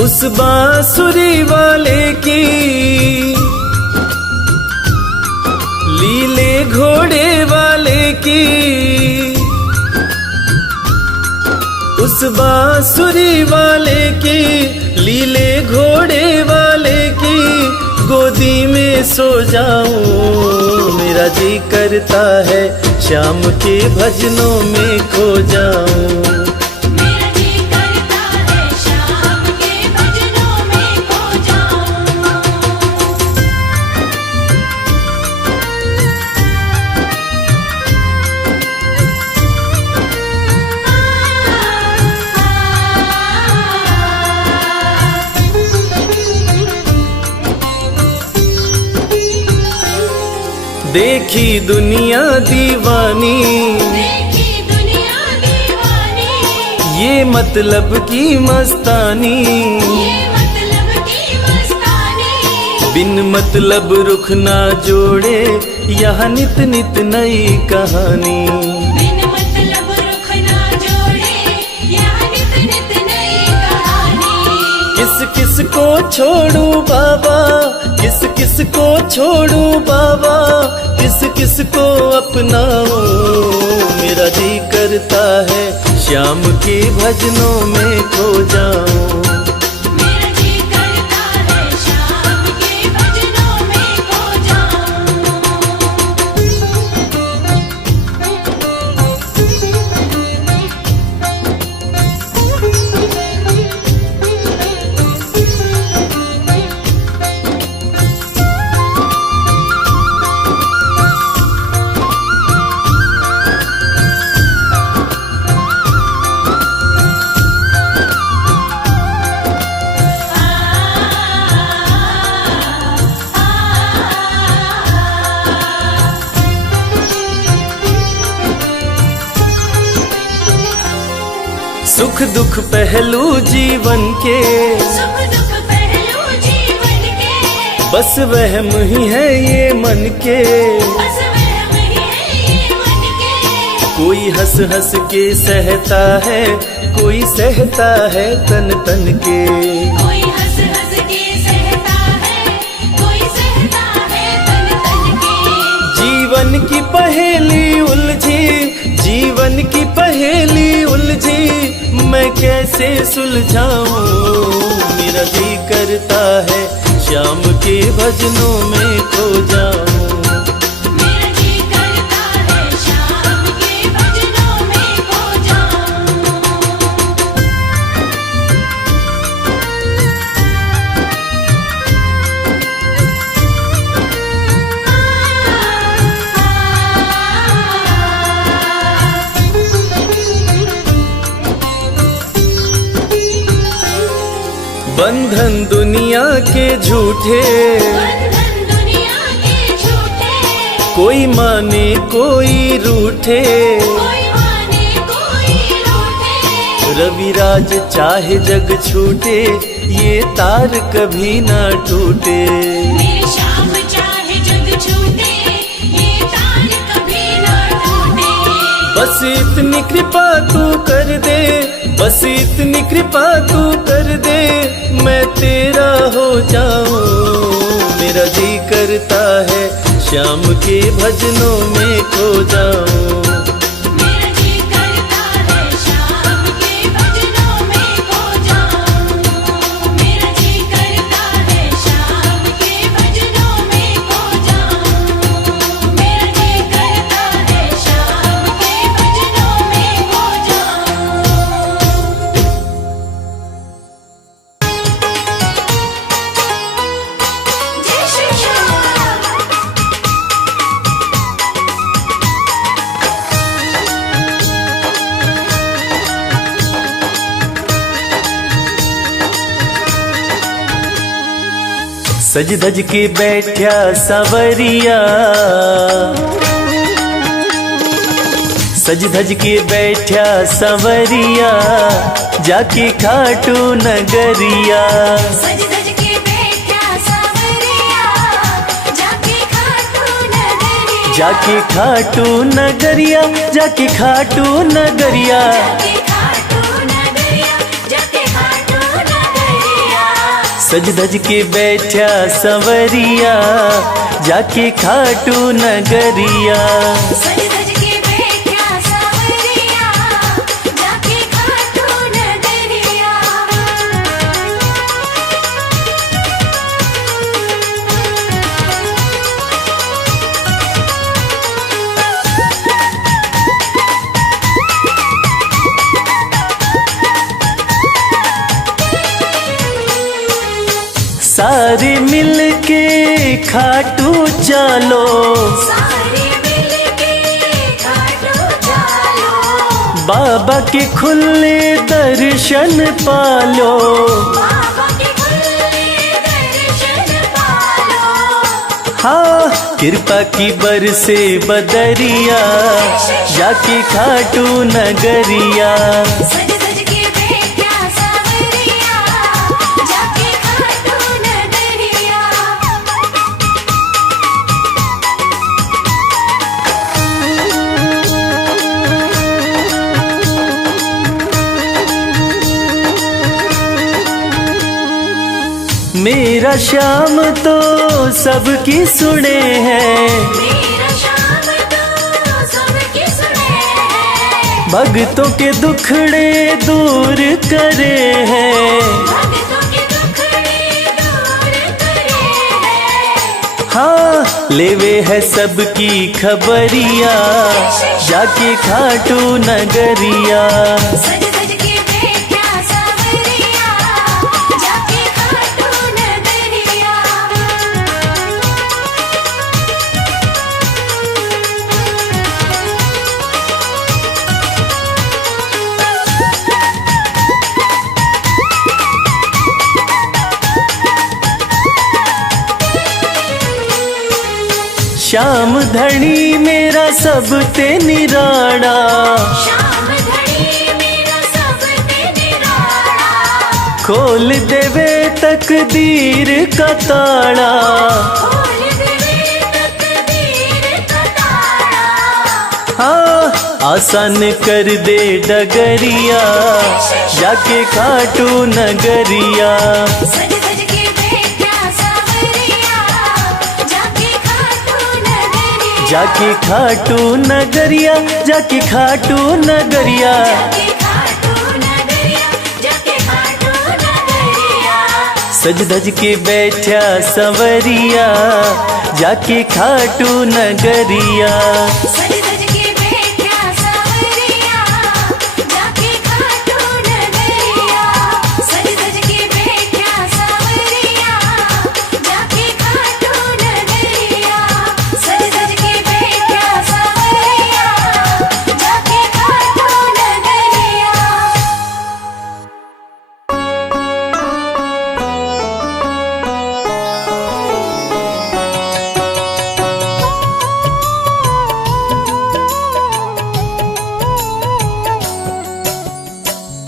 उस बांसुरी वाले की लीले घोड़े वाले की, उस बांसुरी वाले की लीले घोड़े वाले की गोदी में सो जाऊं। मेरा जी करता है श्याम के भजनों में खो जाऊं। देखी दुनिया दीवानी, देखी दुनिया दीवानी, ये मतलब की मस्तानी, ये मतलब की मस्तानी। बिन मतलब रुख ना जोड़े यहाँ नित नित नई कहानी। बिन मतलब रुख ना जोड़े यहाँ नित नित नई कहानी। किस किस को छोड़ू बाबा, किस किस को छोड़ू बाबा, किस किस को अपनाऊं। मेरा जी करता है श्याम के भजनों में खो जाऊं। मेरा जी करता है श्याम के भजनों में खो जाऊं। सुख दुख पहलू जीवन के, सुख दुख पहलू जीवन के, बस वहम ही है ये मन के। बस वहम ही है ये मन के। कोई हंस हंस के सहता है, कोई सहता है तन तन के। कोई हंस हंस के सहता है, कोई सहता है तन तन के। जीवन की पहेली उलझी, जीवन की पहेली उलझी, मैं कैसे सुलझाऊं। मेरा जी करता है श्याम के भजनों में खो जाऊं। मेरा जी करता है श्याम के भजनों में खो जाऊं। बंधन दुनिया के झूठे, बंधन दुनिया के झूठे, कोई माने कोई रूठे। कोई माने कोई रूठे। रविराज चाहे जग छूटे, ये तार कभी ना टूटे। मेरे श्याम चाहे जग छूटे, ये तार कभी ना टूटे। बस इतनी कृपा तू कर दे, बस इतनी कृपा तू कर दे, मैं तेरा हो जाऊं। मेरा जी करता है श्याम के भजनों में खो जाऊं। मेरा जी करता है श्याम के भजनों में खो जाऊं। मेरा जी करता है श्याम के भजनों में खो जाऊं। मेरा जी करता है श्याम के भजनों में खो जाऊं। जय श्री श्याम। सज धज के बैठा सवरिया, सज धज के बैठा सवरिया, जाके खाटू नगरिया। सज धज के बैठा सावरिया, जाके खाटू नगरिया। जाके खाटू नगरिया, जाके खाटू नगरिया। जाके खाटू नगरिया, जाके खाटू नगरिया। सज धज के बैठा संवरिया जाके खाटू नगरिया। सज धज के बैठा सांवरिया जाके खाटू नगरिया। सारे मिल के खाटू चलो, सारे मिलके खाटू चलो। बाबा के खुले दर्शन पालो। बाबा के खुले दर्शन पालो। हाँ कृपा की बरसे बदरिया जाके खाटू नगरिया। सज धज के बैठा सांवरिया जाके खाटू नगरिया। मेरा श्याम तो सबकी सुने हैं, मेरा श्याम तो सबके सुने हैं। भक्तों के दुखड़े दूर करे हैं। भक्तों के दुखड़े दूर करे हैं। हाँ लेवे है सबकी खबरिया जाके खाटू नगरिया। सज धज के बैठा सांवरिया जाके खाटू नगरिया। श्याम धनी मेरा सब ते निराड़ा, श्याम धनी मेरा सब ते निराला। खोल देवे तकदीर का ताड़ा। खोल देवे तकदीर का ताला। हाँ आसान कर दे डगरिया जाके खाटू नगरिया। सज धज के बैठा सांवरिया जाके खाटू नगरिया। जाके खाटू नगरिया, जाके खाटू नगरिया। जाके खाटू नगरिया जाके खाटू नगरिया। सज धज के बैठा संवरिया जाके खाटू नगरिया। सज धज के बैठा सांवरिया जाके खाटू नगरिया। सज धज के बैठा सांवरिया जाके खाटू नगरिया। सज धज के बैठा सांवरिया जाके खाटू नगरिया।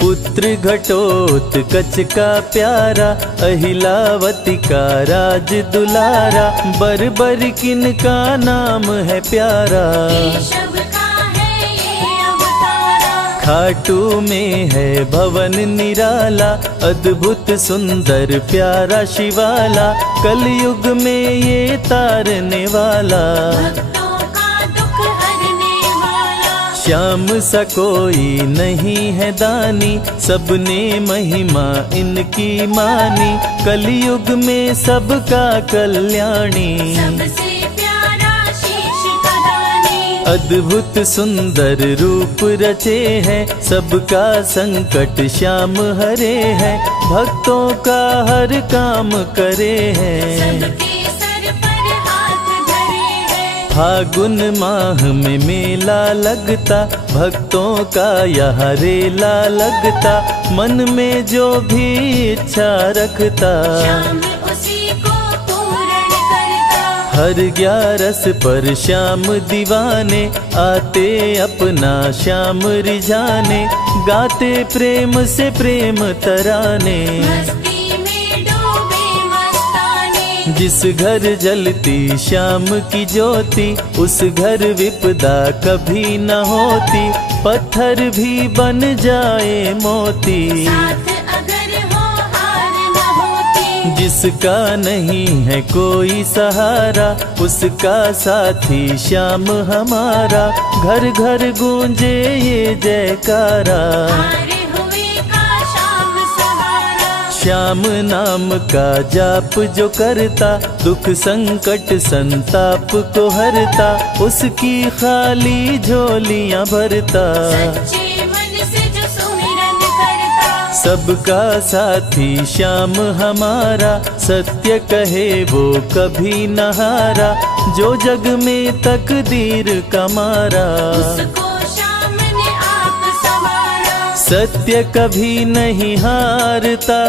पुत्र घटोत्कच का प्यारा, अहिलावती का राज दुलारा। बर बर किन का नाम है प्यारा, केशव का है ये अवतारा। खाटू में है भवन निराला। अद्भुत सुंदर प्यारा शिवाला, कलयुग में ये तारने वाला। भक्तों का दुख हरने वाला। श्याम सा कोई नहीं है दानी, सबने महिमा इनकी मानी। कलयुग में सबका कल्याणी, सबसे प्यारा शीश का दानी। अद्भुत सुंदर रूप रचे हैं, सबका संकट श्याम हरे हैं। भक्तों का हर काम करे हैं, सबके सर पर हाथ धरे हैं। फागुन माह में मेला लगता, भक्तों का यहाँ रेला लगता। मन में जो भी इच्छा रखता, श्याम उसी को पूर्ण करता। हर 11 पर श्याम दीवाने, आते अपना श्याम रिझाने। गाते प्रेम से प्रेम तराने, मस्ती में डूबे मस्ताने। जिस घर जलती श्याम की ज्योति, उस घर विपदा कभी न होती। पत्थर भी बन जाए मोती, साथ अगर हो हार न होती। जिसका नहीं है कोई सहारा, उसका साथी श्याम हमारा। घर घर गूंजे ये जयकारा, हारे हुए का श्याम सहारा। श्याम नाम का जाप जो करता, दुख संकट संताप को हरता। उसकी खाली झोलियां भरता, सच्चे मन से जो सुमिरन करता। सबका साथी श्याम हमारा। सत्य कहे वो कभी न हारा, जो जग में तकदीर का मारा। उसको श्याम ने आप संवारा। सत्य कभी नहीं हारता,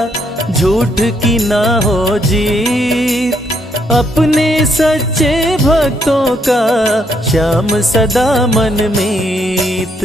झूठ की ना हो जीत। अपने सच्चे भक्तों का श्याम सदा मन मीत।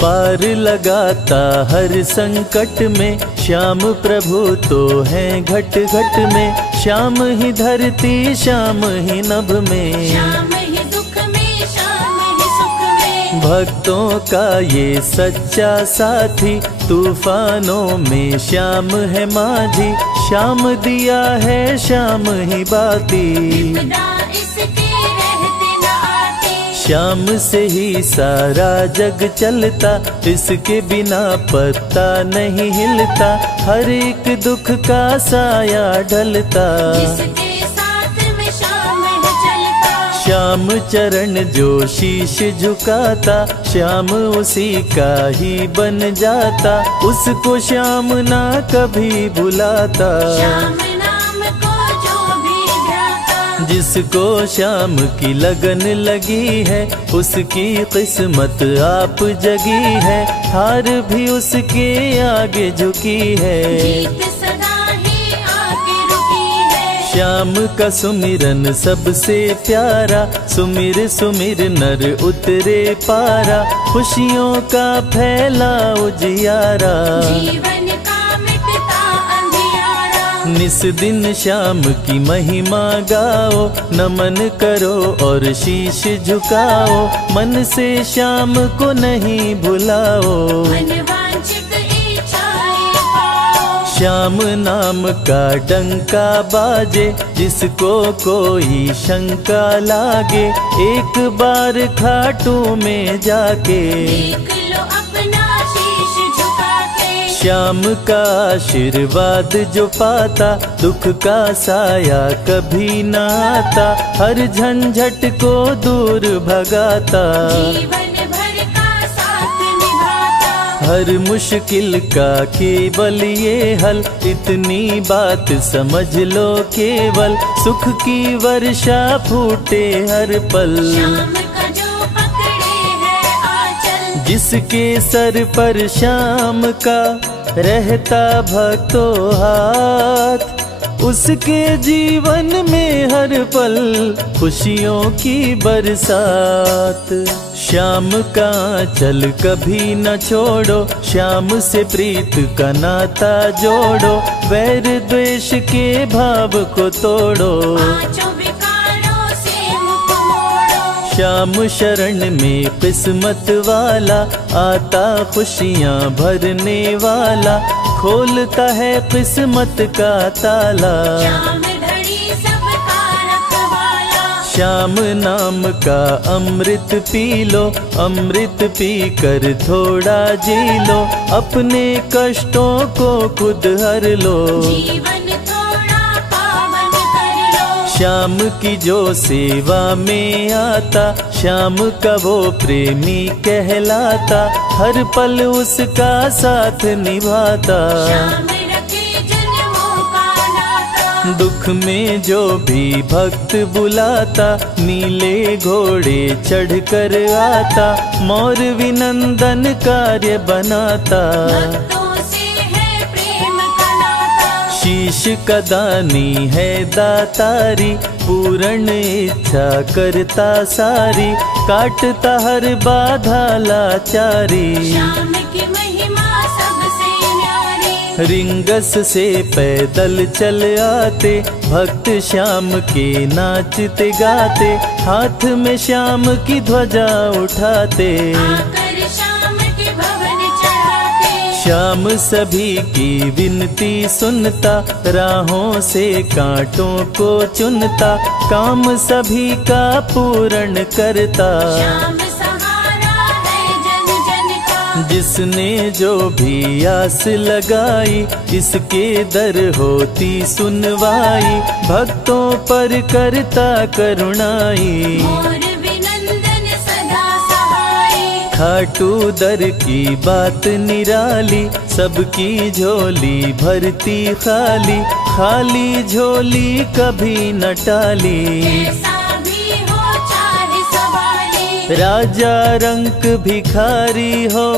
पार लगाता हर संकट में, श्याम प्रभु तो हैं घट घट में। श्याम ही धरती श्याम ही नभ में, श्याम ही दुख में श्याम ही सुख में। भक्तों का ये सच्चा साथी। तूफानों में श्याम है माझी, श्याम दिया है श्याम ही बाती। विपदा इसके रहते न आती। श्याम से ही सारा जग चलता, इसके बिना पत्ता नहीं हिलता। हर एक दुख का साया ढलता, जिसके साथ में श्याम है चलता। श्याम चरण जो शीश झुकाता, श्याम उसी का ही बन जाता। उसको श्याम ना कभी भुलाता, श्याम नाम को जो भी ध्याता। जिसको श्याम की लगन लगी है, उसकी किस्मत आप जगी है। हार भी उसके आगे झुकी है, जीत सदा ही आके रुकी है। श्याम का सुमिरन सबसे प्यारा। सुमिर सुमिर नर उतरे पारा, खुशियों का फैला उजियारा। जीवन का मिटता अंधियारा। निस दिन श्याम की महिमा गाओ, नमन करो और शीश झुकाओ। मन से श्याम को नहीं भुलाओ, मनवांछित इच्छाएं पाओ। श्याम नाम का डंका बाजे, जिसको कोई शंका लागे। एक बार खाटू में जाके, देख लो अपना शीश झुका के। श्याम का आशीर्वाद जो पाता, दुख का साया कभी न आता। हर झंझट को दूर भगाता, जीवन भर का साथ निभाता। हर मुश्किल का केवल ये हल। इतनी बात समझ लो केवल, सुख की वर्षा फूटे हर पल। श्याम का जो पकड़े है आंचल, जिसके सर पर श्याम का रहता भक्तों हाथ, उसके जीवन में हर पल खुशियों की बरसात। श्याम का चल कभी न छोड़ो, श्याम से प्रीत का नाता जोड़ो। वैर द्वेष के भाव को तोड़ो, पांचों विकारों से मुख मोड़ो। श्याम शरण में किस्मत वाला, आता खुशियाँ भरने वाला। खोलता है किस्मत का ताला, श्याम धड़ी सबका रखवाला। श्याम नाम का अमृत पी लो, अमृत पी कर थोड़ा जी लो। अपने कष्टों को खुद हर लो, जीवन थोड़ा पावन कर लो। श्याम की जो सेवा में आता, श्याम का वो प्रेमी कहलाता। हर पल उसका साथ निभाता, श्याम रखे जन्मों का नाता। दुख में जो भी भक्त बुलाता, नीले घोड़े चढ़ कर आता। मोर विनंदन कार्य बनाता, भक्तों से है प्रेम का नाता। शीश का दानी है दातारी, पूर्ण इच्छा करता सारी। काटता हर बाधा लाचारी, श्याम की महिमा सबसे न्यारी। रिंगस से पैदल चल आते, भक्त श्याम के नाचते गाते। हाथ में श्याम की ध्वजा उठाते, आकर श्याम के भवन चढ़ाते। श्याम सभी की विनती सुनता, राहों से कांटों को चुनता, काम सभी का पूर्ण करता। श्याम सहारा है जन जन का, जिसने जो भी आस लगाई, इसके दर होती सुनवाई, भक्तों पर करता करुणाई। मोर विनंदन सदा सहाय, खाटू दर की बात निराली, सबकी झोली भरती खाली, खाली झोली कभी न टाली। कैसा भी हो चाहे सवाली, राजा रंक भिखारी हो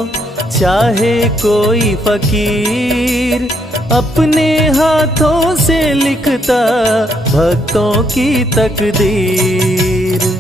चाहे कोई फकीर, अपने हाथों से लिखता भक्तों की तकदीर।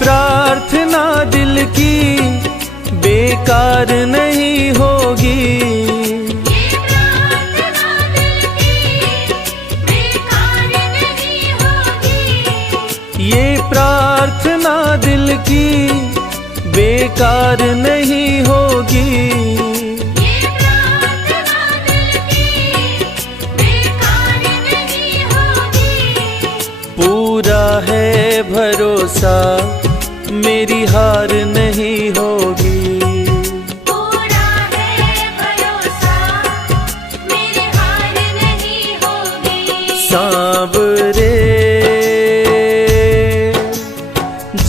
प्रार्थना दिल की बेकार नहीं होगी, ये प्रार्थना दिल की बेकार नहीं होगी। ये प्रार्थना दिल की बेकार नहीं होगी। ये प्रार्थना दिल की बेकार नहीं होगी। पूरा है भरोसा मेरी हार नहीं होगी। पूरा है भरोसा मेरी हार नहीं होगी। सांवरे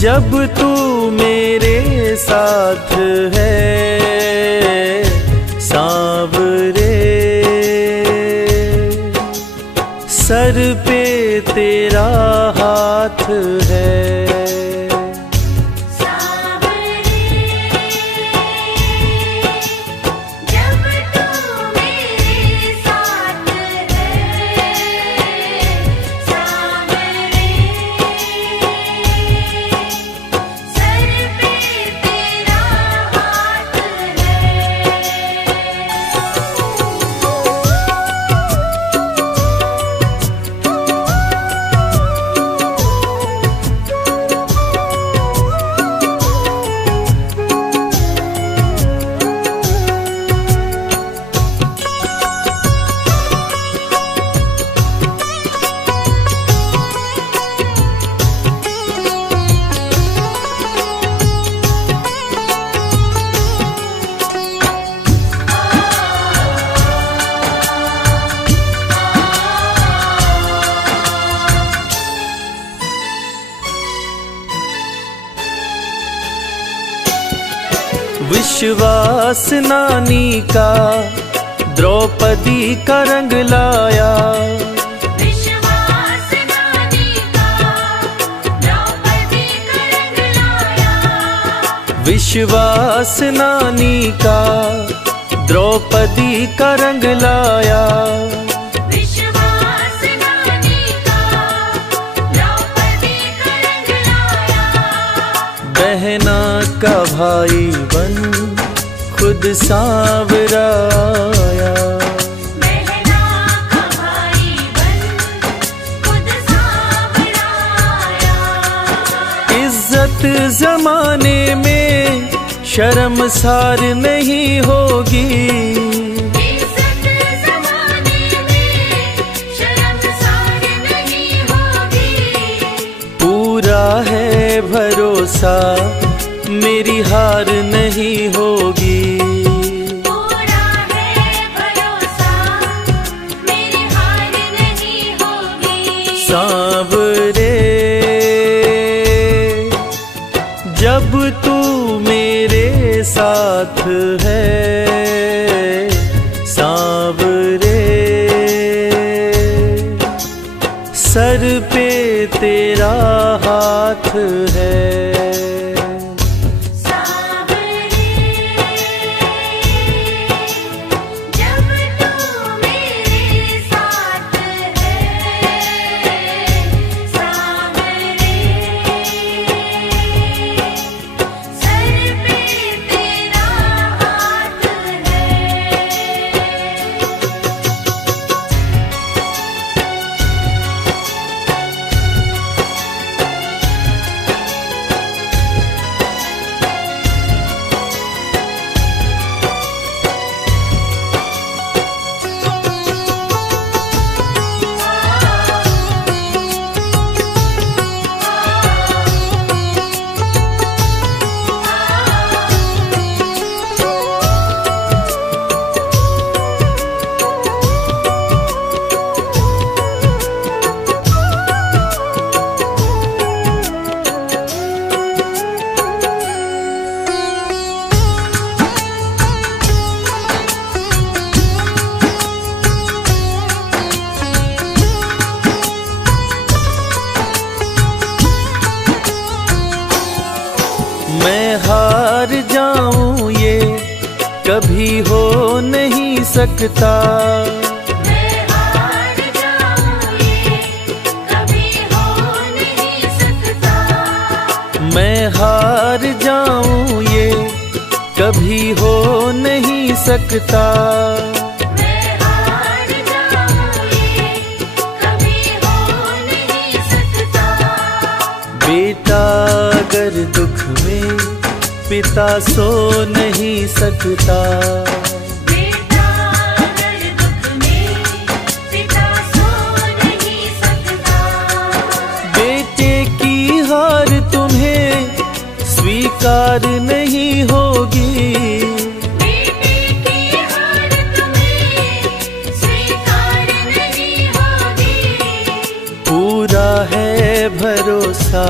जब तू मेरे साथ है, सांवरे सर पे तेरा हाथ है। विश्वास नानी का द्रौपदी का रंग लाया। विश्वास नानी का द्रौपदी का रंग लाया। विश्वास नानी का द्रौपदी का रंग लाया। विश्वास नानी का द्रौपदी का रंग लाया। बहना का भाई बन खुद सांवरा आया। बहना का भाई बन खुद सांवरा आया। इज्जत जमाने में शर्मसार नहीं होगी। इज्जत ज़माने में शर्मसार नहीं होगी। पूरा है भरोसा मेरी हार नहीं होगी। पूरा है भरोसा है। सावरे जब तू मेरे साथ है, सावरे सर पे तेरा हाथ है। मैं हार जाऊं ये कभी हो नहीं सकता। मैं हार जाऊं ये कभी हो नहीं सकता। मैं हार जाऊं ये कभी हो नहीं सकता। मैं हार जाऊं ये कभी हो नहीं सकता। बेटा अगर दुख में पिता सो नहीं सकता। बेटा अगर दुख में पिता सो नहीं सकता। बेटे की हार तुम्हें स्वीकार नहीं होगी। बेटे की हार तुम्हें स्वीकार नहीं होगी। पूरा है भरोसा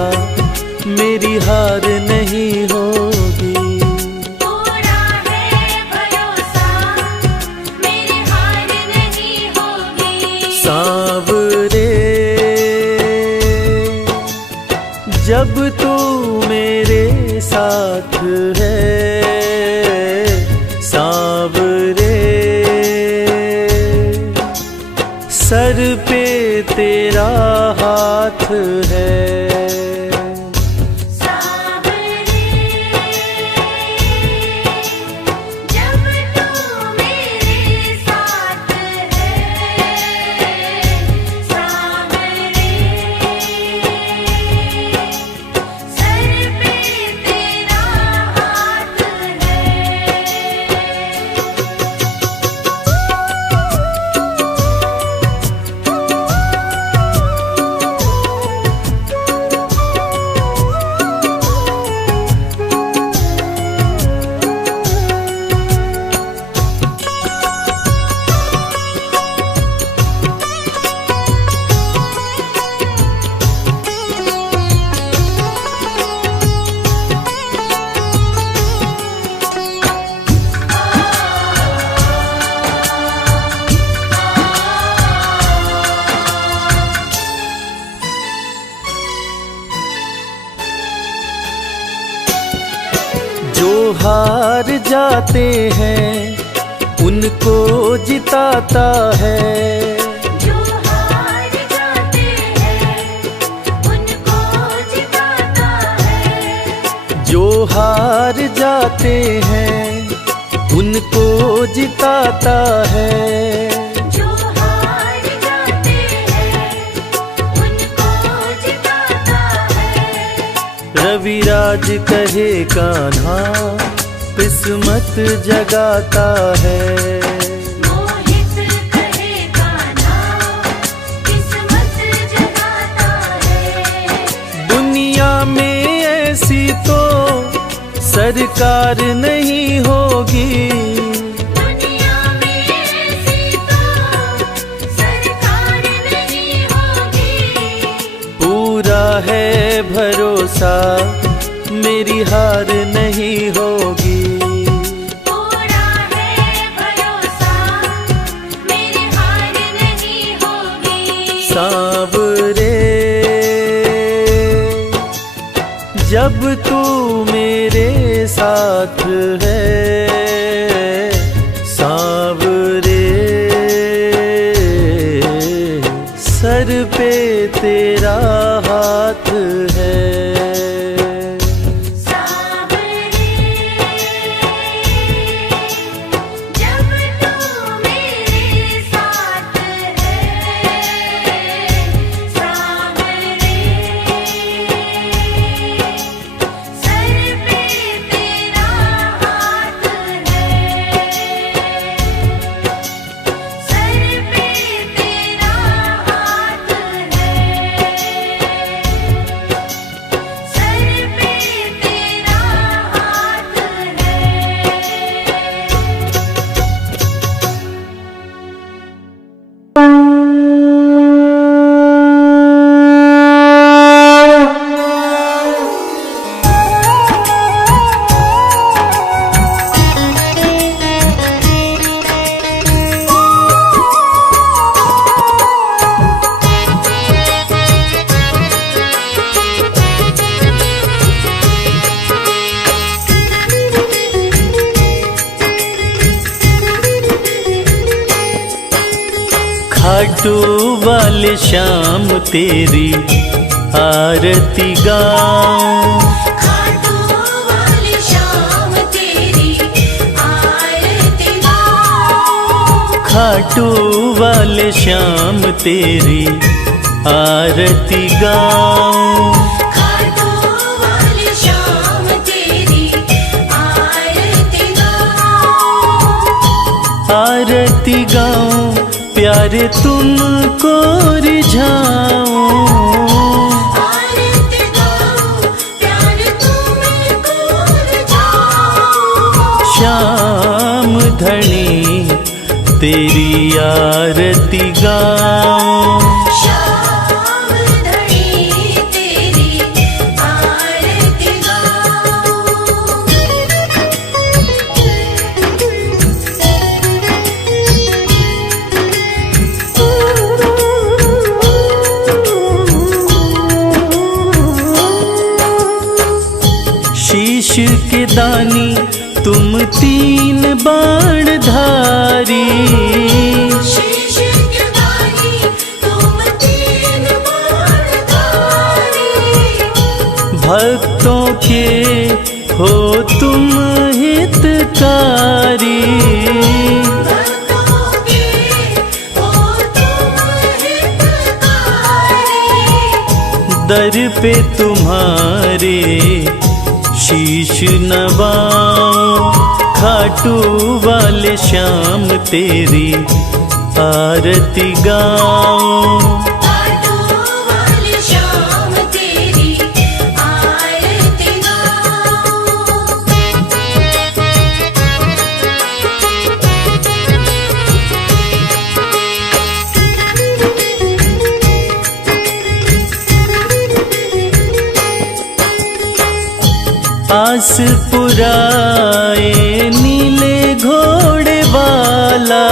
मेरी हार नहीं होगी। पूरा है भरोसा मेरी हार नहीं होगी। सांवरे जब तू मेरे साथ है, सांवरे सर पे तेरा हाथ है। सावरे जब तू मेरे साथ है, सावरे सर पे तेरा हाथ है। जो हार जाते हैं उनको जिताता है। जो हार जाते हैं उनको जिताता है। जो हार जाते हैं उनको जिताता है। जो हार जाते हैं उनको जिताता है। रविराज कहे कान्हा किस्मत जगाता है। मोहित कहे कान्हा किस्मत जगाता है। दुनिया में ऐसी तो सरकार नहीं होगी। दुनिया में ऐसी तो सरकार नहीं होगी। पूरा है भरोसा मेरी हार नहीं होगी। पूरा है भरोसा मेरी हार नहीं होगी। सांवरे जब तू मेरे साथ है सांवरे, सर पे तेरा हाथ है। सांवरे, जब तू मेरे साथ है सांवरे, सर पे तेरा हाथ है, सर पे तेरा हाथ है, सर पे तेरा हाथ खाटू वाले शाम तेरी आरती गाऊं, खाटू वाली शाम तेरी आरती गाऊं, खाटू वाले शाम तेरी आरती गाऊं, खाटू वाली शाम तेरी आरती गाऊं, आरती गाऊं प्यारे तुमको रिझाऊं, आरती गाऊं प्यार तुमको रिझाऊं, श्याम धनी तेरी आरती गाऊं, श्याम धनी तेरी आरती शीश के दानी तुम तीन बाण धारी, शीश के दानी तुम तीन बाणधारी, भक्तों के हो तुम हितकारी, भक्तों के हो तुम हितकारी, दर पे तुम्हारे शीश नवाऊं, खाटू वाले श्याम तेरी आरती गाऊं, खाटू वाली शाम तेरी आरती गाऊं, आस पुराए नीले घोड़े वाला,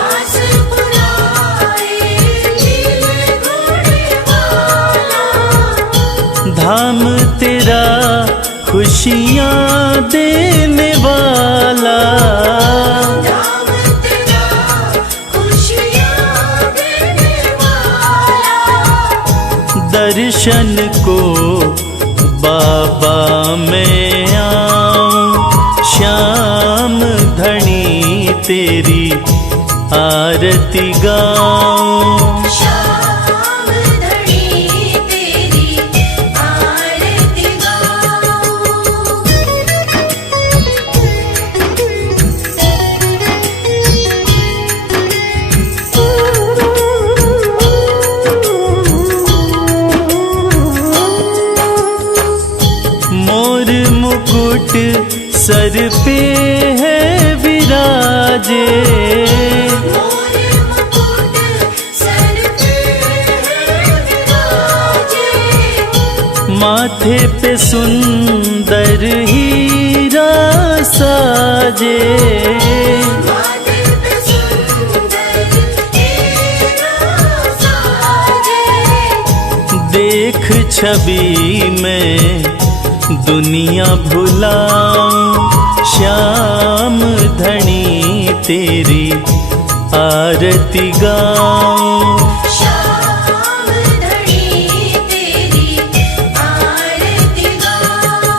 आस पुराए नीले घोड़े वाला, धाम तेरा खुशियाँ देने वाला, धाम तेरा खुशियाँ देने वाला, दर्शन को बाबा मैं आऊं, श्याम धनी तेरी आरती गाऊं, श्याम धनी तेरी आरती गाऊं, मोर मुकुट सर पे है विराजे, मोर मुकुट सर पे है विराजे, माथे पे सुंदर हीरा साजे, माथे पे सुंदर हीरा साजे, देख छवि में दुनिया भुलाऊं, श्याम धनी तेरी आरती गाऊं। श्याम धनी तेरी आरती गाऊं।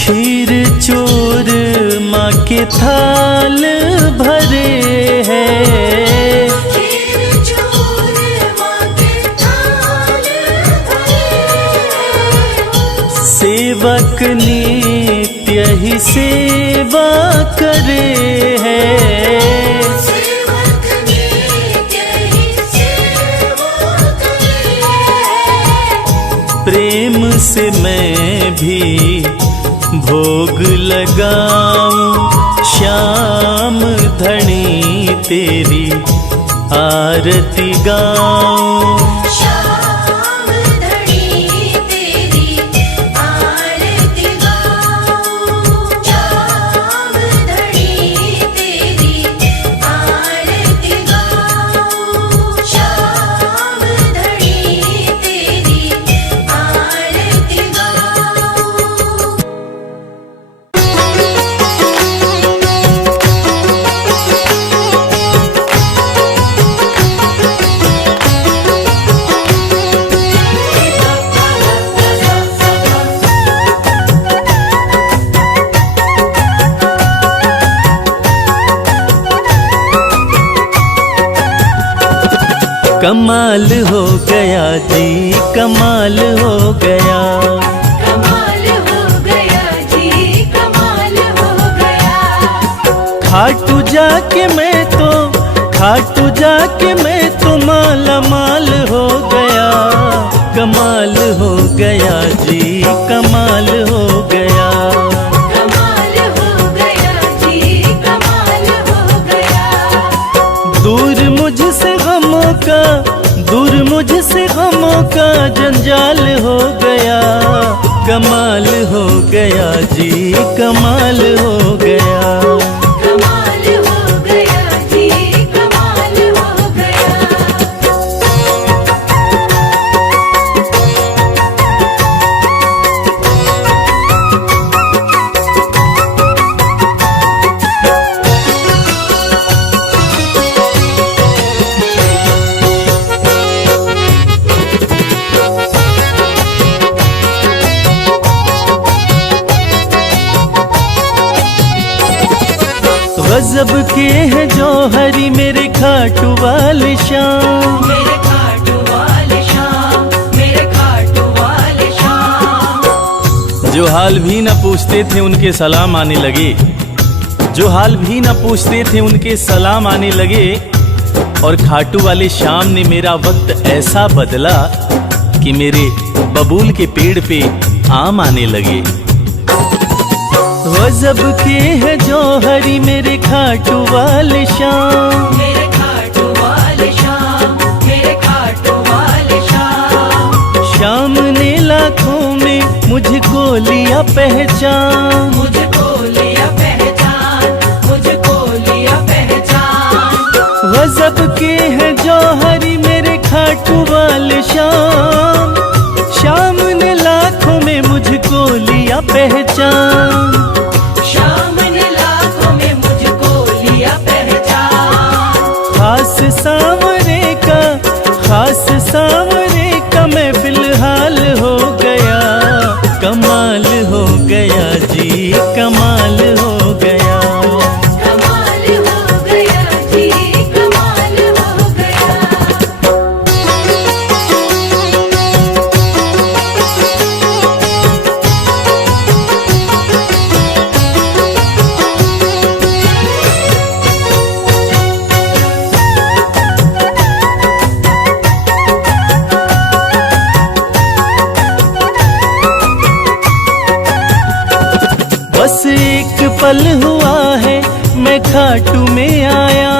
खीर चोर माँ के थाल भरे हैं, खीर चोर माँ के थाल भरे। सेवक नित्य ही सेवा करे हैं। सेवक नित्य ही सेवा करे। प्रेम से मैं भी भोग लगाऊं, श्याम धनी तेरी आरती गाऊं। श्याम धनी तेरी आरती गाऊं। श्याम धनी तेरी आरती गाऊं। श्याम धनी तेरी आरती गाऊं। कमाल हो गया जी, कमाल हो गया। कमाल हो गया जी, कमाल हो गया। खाटू जाके मैं तो, खाटू जाके मैं तो माला माल हो गया। कमाल हो गया जी, कमाल हो गया। कमाल हो गया जी, कमाल हो गया। दूर मुझसे गमों का, दूर मुझसे गमों का जंजाल हो गया। कमाल हो गया जी, कमाल हो गया। कमाल हो गया जी, कमाल हो गया। गजब के हैं जौहरी मेरे खाटू वाले श्याम। मेरे खाटू वाले श्याम, मेरे खाटू वाले श्याम। जो हाल भी न पूछते थे उनके सलाम आने लगे, जो हाल भी न पूछते थे उनके सलाम आने लगे। और खाटू वाले श्याम ने मेरा वक्त ऐसा बदला कि मेरे बबूल के पेड़ पे आम आने लगे। गजब के हैं जौहरी मेरे खाटू वाले श्याम। मेरे खाटू वाले श्याम, मेरे खाटू वाले श्याम। श्याम ने लाखों में मुझको लिया पहचान। मुझको लिया पहचान, मुझको लिया पहचान। गजब के हैं जौहरी मेरे खाटू वाले श्याम। श्याम ने लाखों में मुझको लिया पहचान। श्याम ने लाखों में मुझको लिया पहचान। खास सांवरे का, खास सांवरे का मैं फिलहाल हो गया। कमाल हो गया जी, कमाल हो गया। कमाल हो गया जी, कमाल हो गया। बस एक पल हुआ है मैं खाटू में आया।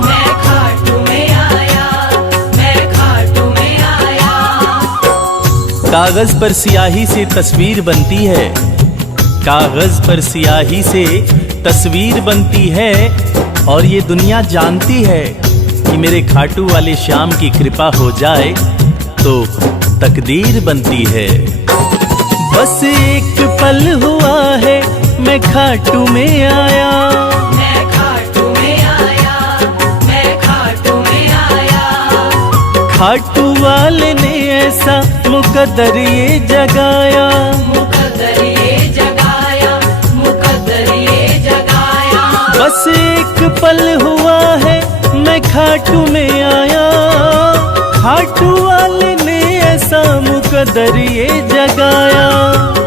मैं खाटू में आया, मैं खाटू में आया। कागज पर सियाही से तस्वीर बनती है, कागज पर सियाही से तस्वीर बनती है, और ये दुनिया जानती है कि मेरे खाटू वाले श्याम की कृपा हो जाए तो तकदीर बनती है। बस एक पल हुआ है मैं खाटू में आया, मैं खाटू में आया, मैं खाटू में आया। खाटू वाले ने ऐसा मुकद्दर ये जगाया, मुकद्दर ये जगाया, मुकद्दर ये जगाया। बस एक पल हुआ है मैं खाटू में आया, खाटू वाले ने ऐसा मुकद्दर ये जगाया।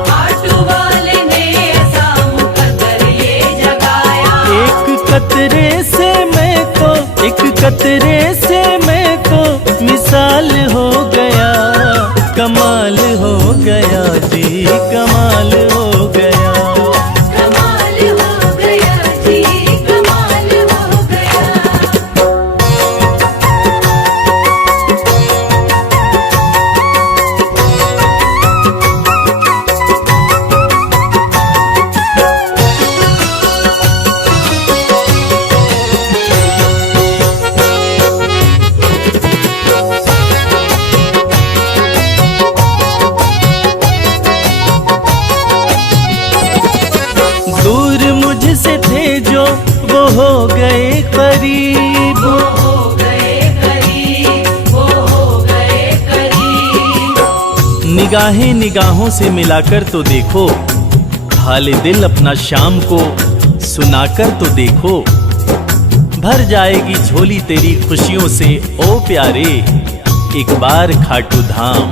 खाटू वाले ने ऐसा मुकद्दर ये जगाया। एक कतरे से मैं को, एक कतरे से मैं को मिसाल हो गया, कमाल हो गया जी, कमाल हो गया। कमाल हो गया जी, कमाल हो गया। दूर मुझसे थे जो वो हो गए करीब, वो हो गए करीब, वो हो गए करीब। निगाहें निगाहों से मिलाकर तो देखो, हाले दिल अपना शाम को सुनाकर तो देखो। भर जाएगी झोली तेरी खुशियों से ओ प्यारे, एक बार खाटू धाम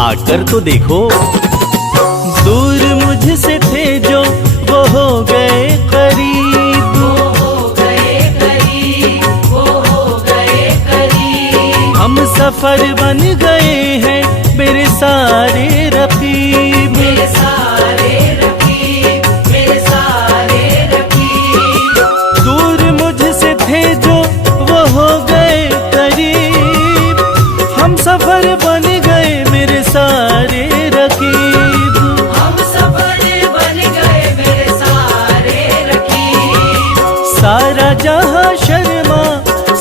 आकर तो देखो। दूर मुझसे थे जो वो हो गए करीब, वो हो गए करीब, वो हो गए करीब। हम सफर बन गए हैं मेरे सारे रकीब, मेरे सारे रकीब, मेरे सारे रकीब। दूर मुझसे थे जो वो हो गए करीब, हम सफर बन गए मेरे सारे रकीब। हम सफर बन गए मेरे सारे रकीब। सारा जहां शर्मा,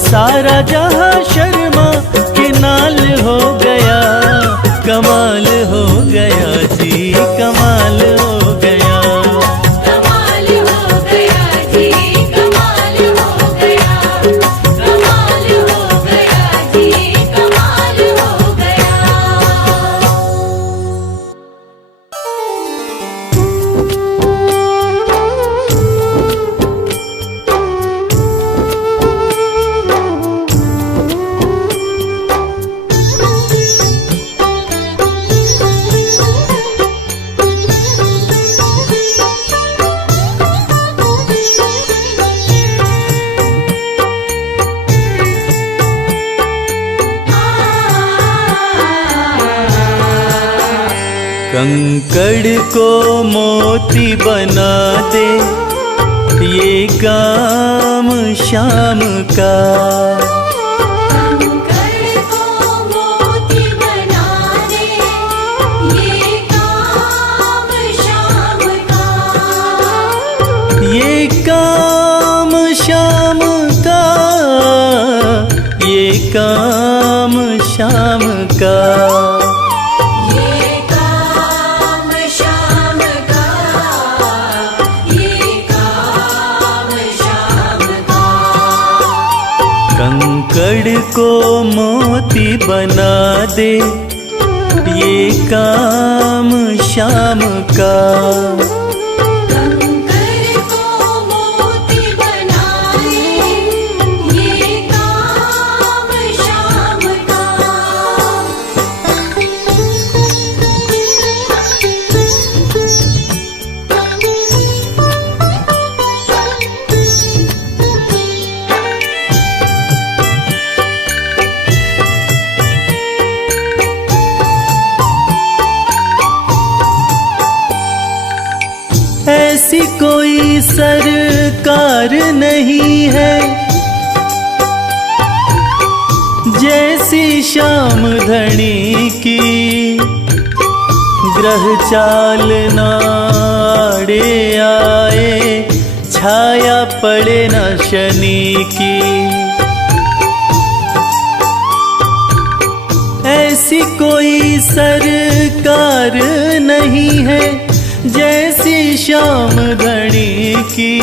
सारा जहां शर्मा के नाल हो गया, कमाल हो गया जी, कमाल हो गया। कमाल हो गया जी, कमाल हो गया। कमाल हो गया जी, कमाल हो गया। कंकड़ को मोती बना दे ये काम शाम का, कंकड़ को मोती बना दे ये काम शाम का। ये काम शाम का, ये काम शाम का। ये काम शाम का, ये काम शाम का। कंकड़ को मोती बना दे ये काम शाम का। कंकड़ को मोती बना दे ये काम शाम का। ऐसी कोई सरकार नहीं है जैसी श्याम धनी की, ग्रह चालना आड़े आए, छाया पड़े न शनि की। ऐसी कोई सरकार नहीं है जैसी श्याम धनी की।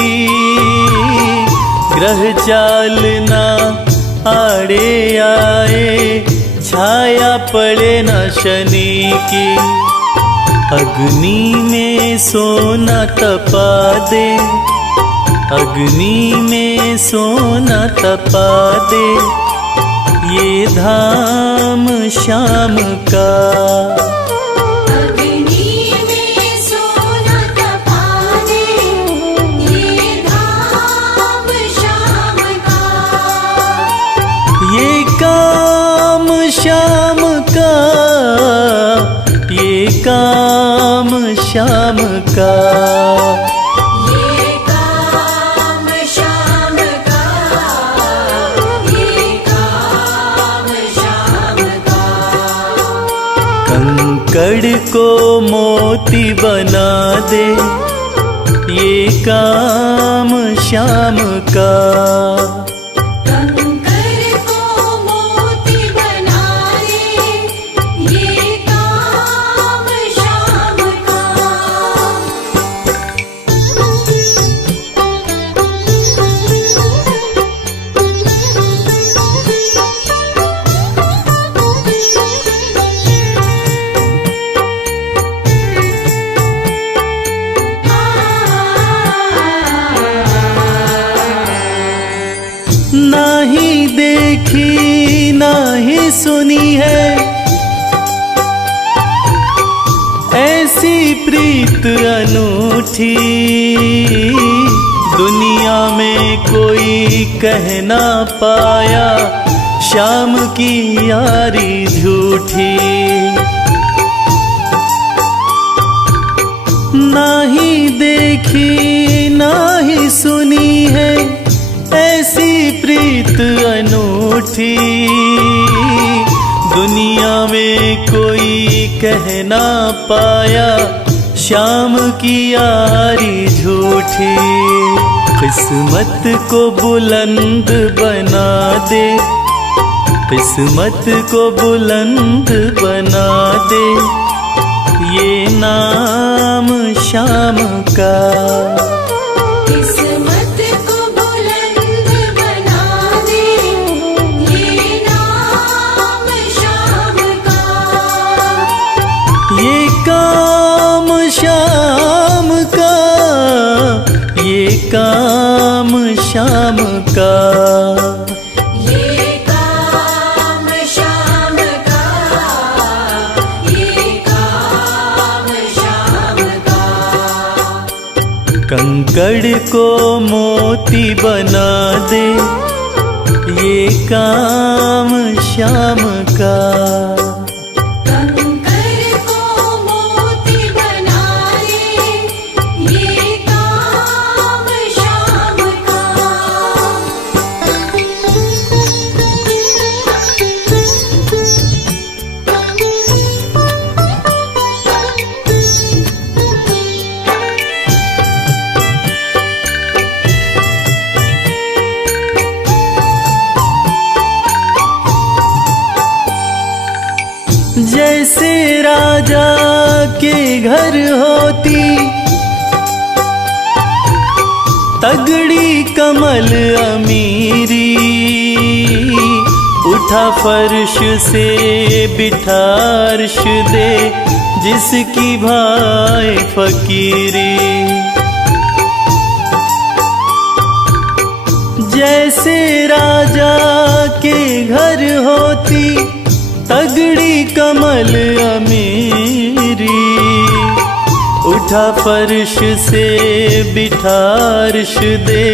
ग्रह चालना आड़े आए, छाया पड़े न शनि की। अग्नि में सोना तपा दे, अग्नि में सोना तपा दे, ये धाम श्याम का। अग्नि में सोना तपा दे, ये धाम श्याम का। ये काम श्याम का, ये काम श्याम का। ये काम श्याम का, ये काम श्याम का। कंकड़ को मोती बना दे, ये काम श्याम का। कंकर को मोती बना दे, ये काम श्याम का। नाही देखी नाही सुनी है ऐसी प्रीत अनूठी। दुनिया में कोई कह ना पाया श्याम की यारी झूठी। नाही देखी नाही सुनी है ऐसी प्रीत अनूठी। दुनिया में कोई कह ना पाया श्याम की यारी झूठी। किस्मत को बुलंद बना दे, किस्मत को बुलंद बना दे, ये नाम श्याम का। किस्मत को बुलंद बना दे, ये नाम श्याम का। ये काम श्याम का, ये काम श्याम का। ये काम श्याम का, ये काम श्याम का। कंकड़ को मोती बना दे, ये काम श्याम का। कंकर को मोती बना दे, ये काम श्याम का। जैसे राजा के घर होती तगड़ी कमल अमीरी। उठा फर्श से बिठा अर्श दे, जिसकी भाई फकीरी। जैसे राजा के घर होती तगड़ी कमल अमीरी। उठा फर्श से बिठा अर्श दे,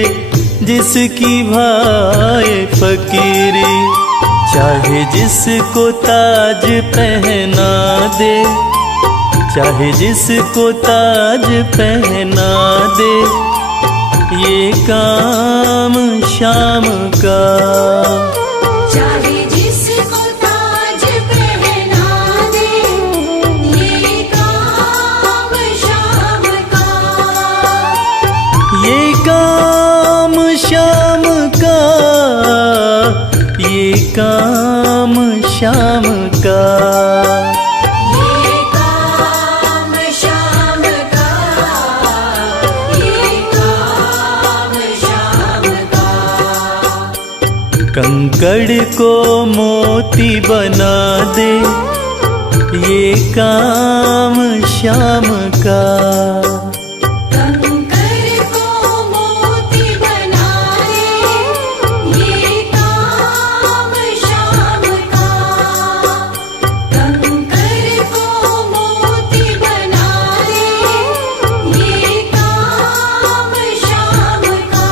जिसकी भाई फकीरी। चाहे जिसको ताज पहना दे, चाहे जिसको ताज पहना दे, ये काम श्याम का। चाहे जिसको ताज पहना दे, ये काम काम श्याम का, ये काम श्याम का, ये काम श्याम का। कंकड़ को मोती बना दे, ये काम श्याम का। कंकर को मोती बना दे, ये काम श्याम का। कंकर को मोती बना दे, ये काम श्याम का।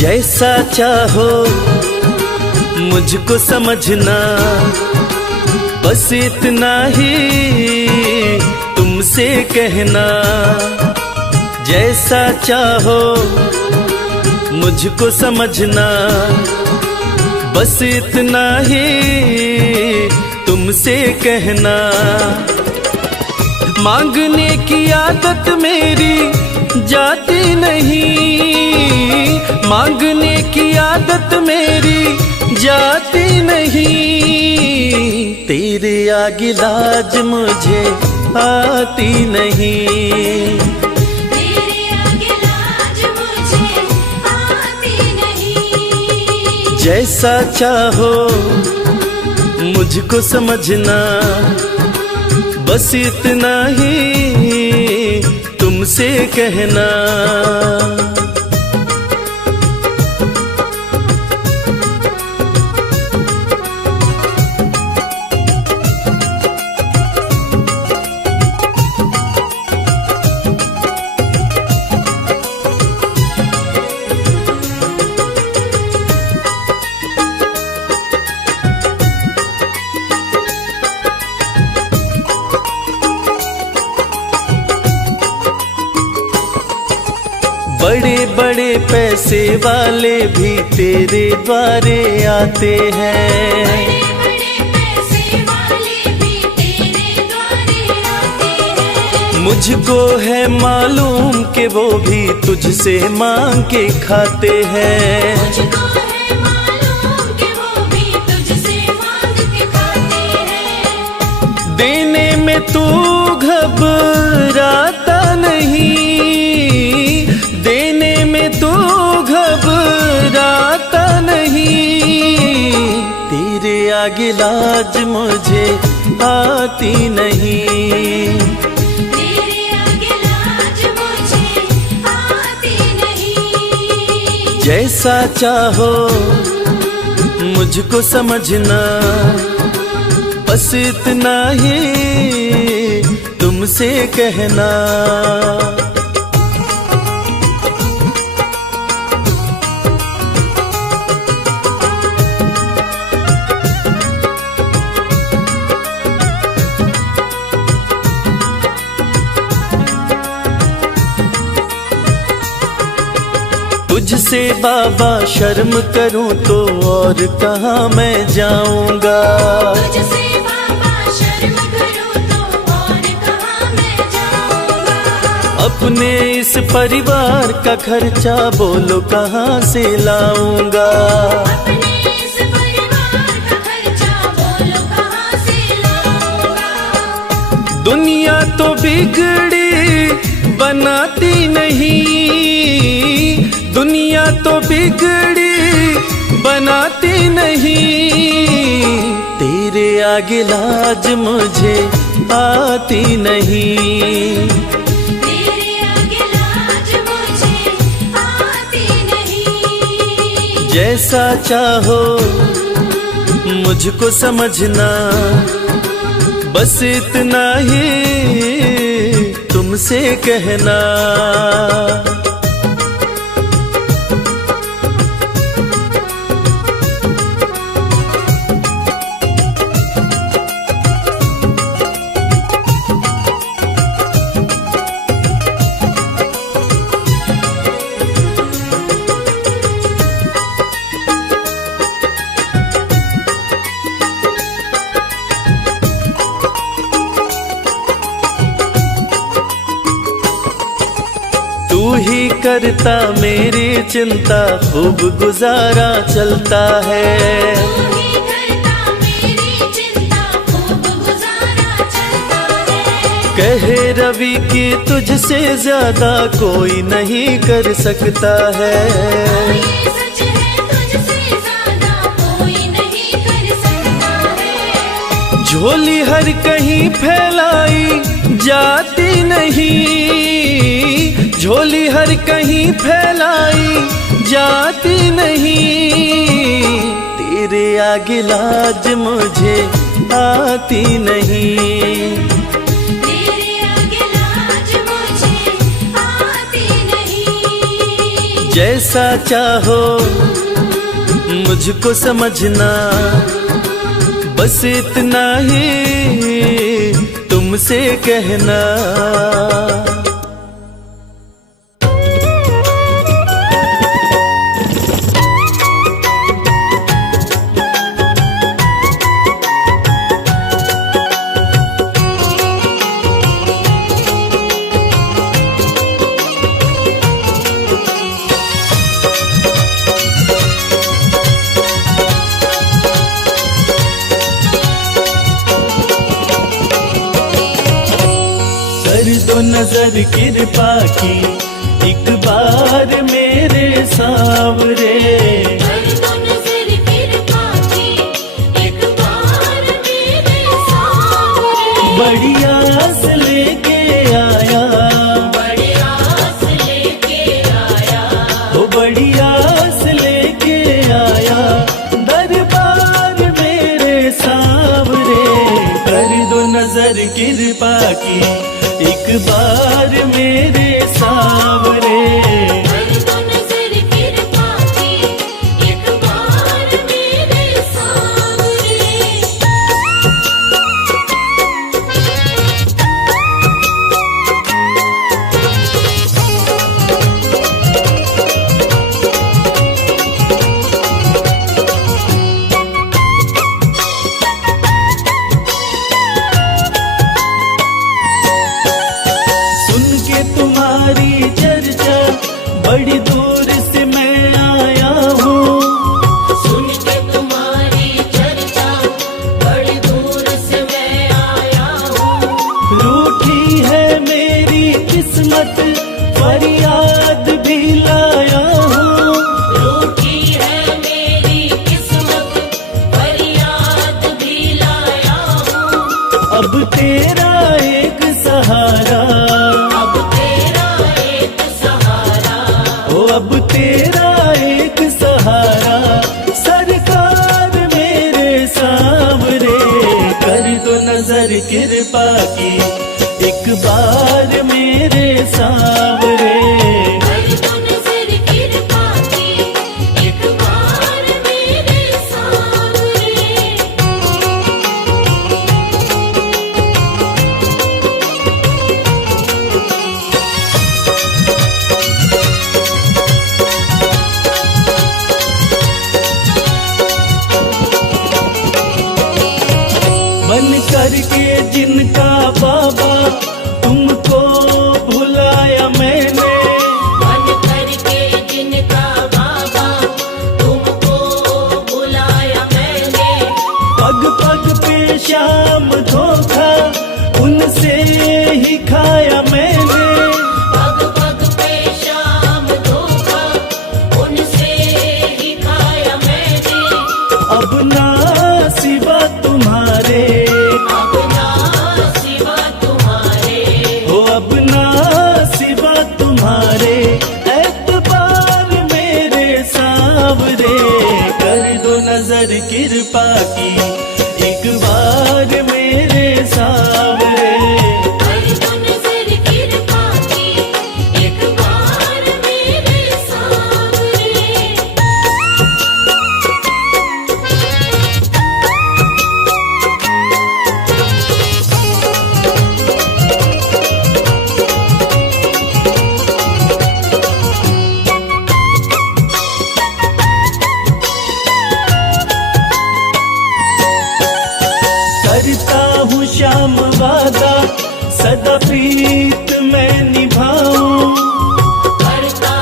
जैसा चाहो मुझको समझना, बस इतना ही तुमसे कहना। जैसा चाहो मुझको समझना, बस इतना ही तुमसे कहना। मांगने की आदत मेरी जाती नहीं, मांगने की आदत मेरी जाती नहीं। तेरे आगे लाज मुझे आती नहीं, तेरे आगे लाज मुझे आती नहीं। जैसा चाहो मुझको समझना, बस इतना ही तुमसे कहना। बड़े बड़े पैसे वाले भी तेरे द्वारे आते हैं, बड़े बड़े पैसे वाले भी तेरे द्वारे आते हैं। मुझको है मालूम कि वो भी तुझसे मांग के खाते हैं। मुझको है मालूम कि वो भी तुझसे मांग के खाते हैं। देने में तू घबराता नहीं, देने में तू घबराता नहीं। तेरे आगे लाज मुझे आती नहीं, तेरे आगे लाज मुझे आती नहीं। जैसा चाहो मुझको समझना, बस इतना ही तुमसे कहना। तुझसे बाबा शर्म करूं तो और कहाँ मैं जाऊंगा। तुझसे बाबा शर्म करूं तो और कहाँ मैं जाऊंगा। अपने इस परिवार का खर्चा बोलो कहाँ से लाऊंगा। अपने इस परिवार का खर्चा बोलो कहाँ से लाऊंगा। दुनिया तो बिगड़ी बनाती नहीं, दुनिया तो बिगड़ी बनाती नहीं। तेरे आगे लाज मुझे आती नहीं, तेरे आगे लाज मुझे आती नहीं। जैसा चाहो मुझको समझना, बस इतना ही तुमसे कहना। करता मेरी चिंता, खूब गुजारा चलता है। तू ही करता मेरी चिंता, खूब गुजारा चलता है। कहे रवि की तुझसे ज्यादा कोई नहीं कर सकता है। ये सच है, तुझसे ज्यादा कोई नहीं कर सकता है। झोली हर कहीं फैलाई जाती नहीं, झोली हर कहीं फैलाई जाती नहीं, तेरे आगे लाज मुझे आती नहीं। तेरे आगे लाज मुझे आती नहीं। जैसा चाहो मुझको समझना, बस इतना ही तुमसे कहना। कर दो नजर कृपा की एक बार मेरे सांवरे। कर दो नजर कृपा की एक बार मेरे सामने। बड़ी आस लेके आया, बड़ी आस लेके आया। वो बड़ी आस लेके आया, दरबार मेरे सांवरे। कर दो नजर कृपा की एक बार मेरे सांवरे। कर दो नजर कृपा की एक बार मेरे सामने। सुन के तुम्हारी चर्चा बड़ी दूर से मैं आया हूँ। सुन के तुम्हारी चर्चा बड़ी दूर से मैं आया हूँ। रूठी है मेरी किस्मत, फरियाद भी लाया हूँ। रूठी है मेरी किस्मत, फरियाद भी लाया हूँ। अब तेरा एक सहारा, अब तेरा एक सहारा। ओ अब तेरा एक सहारा, सरकार मेरे सांवरे। कर दो नजर कृपा की एक बार मेरे सांवरे। कर दो नजर कृपा की एक बार मेरे सामने। बन करके जिनका बाबा तुमको भुलाया मैंने। बन करके जिनका बाबा तुमको बुलाया मैंने। पग पग पे शाम धोखा उनसे ही खाया मैंने। पग पग पे शाम धोखा उनसे ही खाया मैंने। अब ना सिवा तुम्हारे, अब ना सिवा तुम्हारे। हो अब ना सिवा तुम्हारे, एतबार मेरे सांवरे। कर दो नजर कृपा की एक बार मेरे सांवरे। कर दो नजर कृपा की एक बार मेरे सामने। करता हूँ श्याम वादा, सदा प्रीत मैं निभाऊं। करता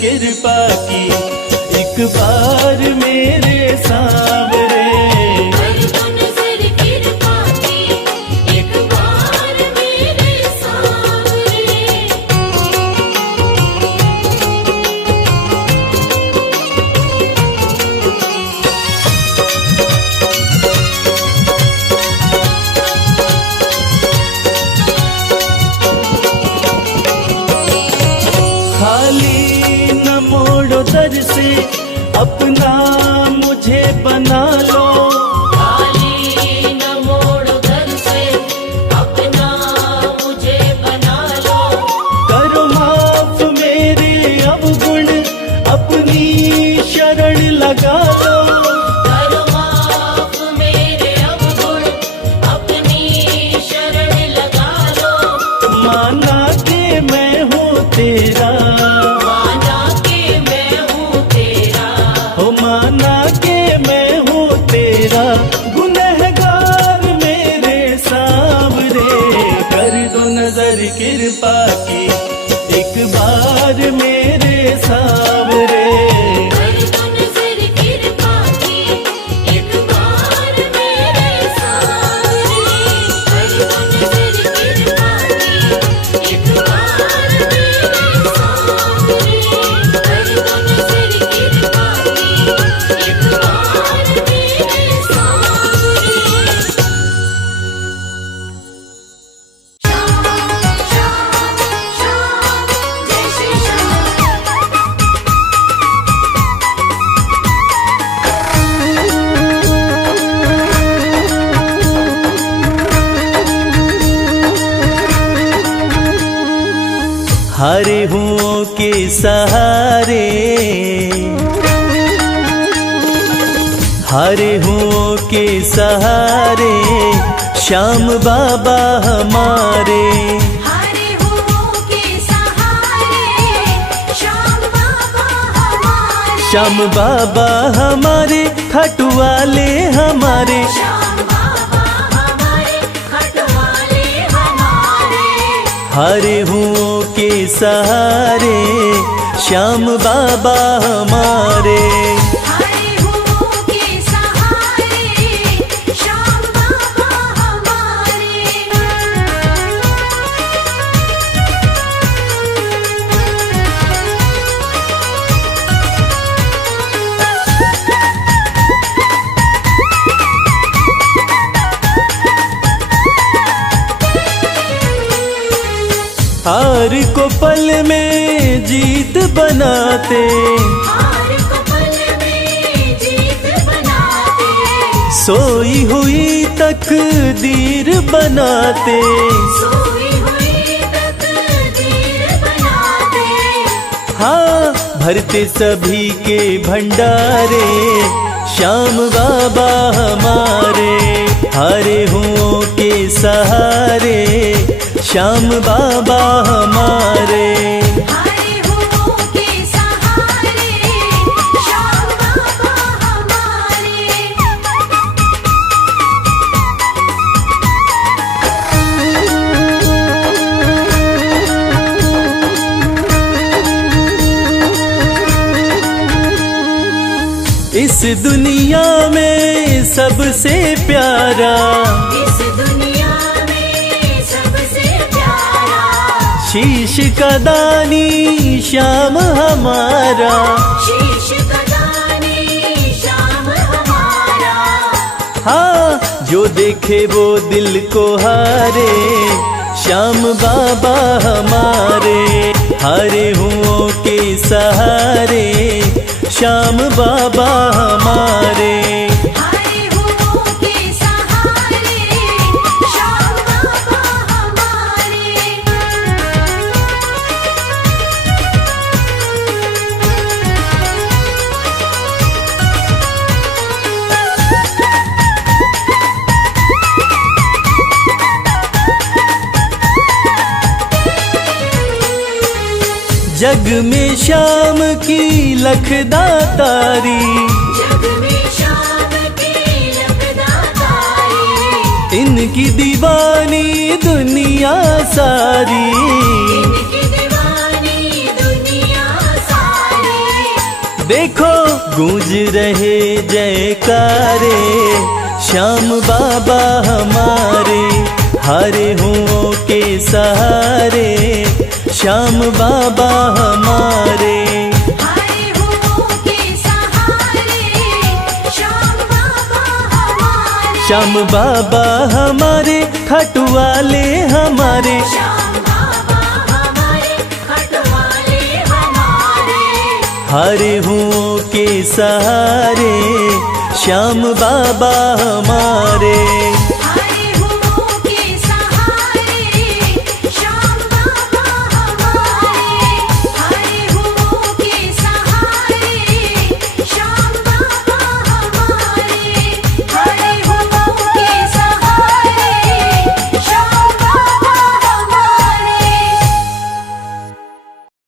कृपा की एक बार मेरे सांवरे। कर दो नजर कृपा की एक बार मेरे सांवरे। खाली न मोड़ो दर से अपना मुझे बना लो। खाली न मोड़ो दर से अपना मुझे बना लो। करो माफ मेरे अवगुण अपनी शरण लगा लो। करो माफ मेरे अवगुण अपनी शरण लगा लो। माना कि मैं हूँ तेरा, माना कि मैं हूँ तेरा। हो माना कि मैं हूँ तेरा, गुनहगार मेरे सांवरे। कर दो नजर कृपा की एक बार मेरे सांवरे। कर दो नजर कृपा की एक बार मेरे सांवरे। कर दो नजर कृपा की एक बार मेरे सांवरे। कर दो नजर कृपा की एक बार मेरे सांवरे। श्याम श्याम श्याम जय श्री श्याम। हारे हुओं के सहारे, हारे हुओं के सहारे, श्याम बाबा हमारे। हरे हुओं के सहारे श्याम बाबा हमारे। श्याम बाबा हमारे, खटुआले हमारे। श्याम बाबा हमारे खटवाले हमारे। हारे हुओं के सहारे, श्याम बाबा हमारे। हरे हुओं के सहारे श्याम बाबा हमारे। हार को पल में जीत बनाते, हार को पल में जीत बनाते। सोई हुई तकदीर बनाते। सोई हुई तकदीर बनाते। हाँ भरते सभी के भंडारे, श्याम बाबा हमारे। हारे हुओं के सहारे, श्याम बाबा हमारे। हरे हुओं के सहारे श्याम बाबा हमारे। इस दुनिया में सबसे प्यारा, इस दुनिया में सबसे प्यारा। शीश का दानी श्याम हमारा। शीश का दानी श्याम हमारा। हाँ जो देखे वो दिल को हारे, श्याम बाबा हमारे। हारे हुओं के सहारे, श्याम बाबा हमारे। हरे हुओं के सहारे श्याम बाबा हमारे। जग में श्याम की लखदातारी, जग में श्याम की लखदातारी। इनकी दीवानी दुनिया सारी। इनकी दीवानी दुनिया सारी। गूंज रहे जयकारे, श्याम बाबा हमारे, हारे हुओं के सहारे, श्याम बाबा हमारे। हारे हुओं के सहारे, श्याम बाबा हमारे, श्याम बाबा हमारे, खाटू वाले हमारे, श्याम बाबा हमारे, खटवाले हमारे। हारे हुओं के सहारे, श्याम बाबा हमारे।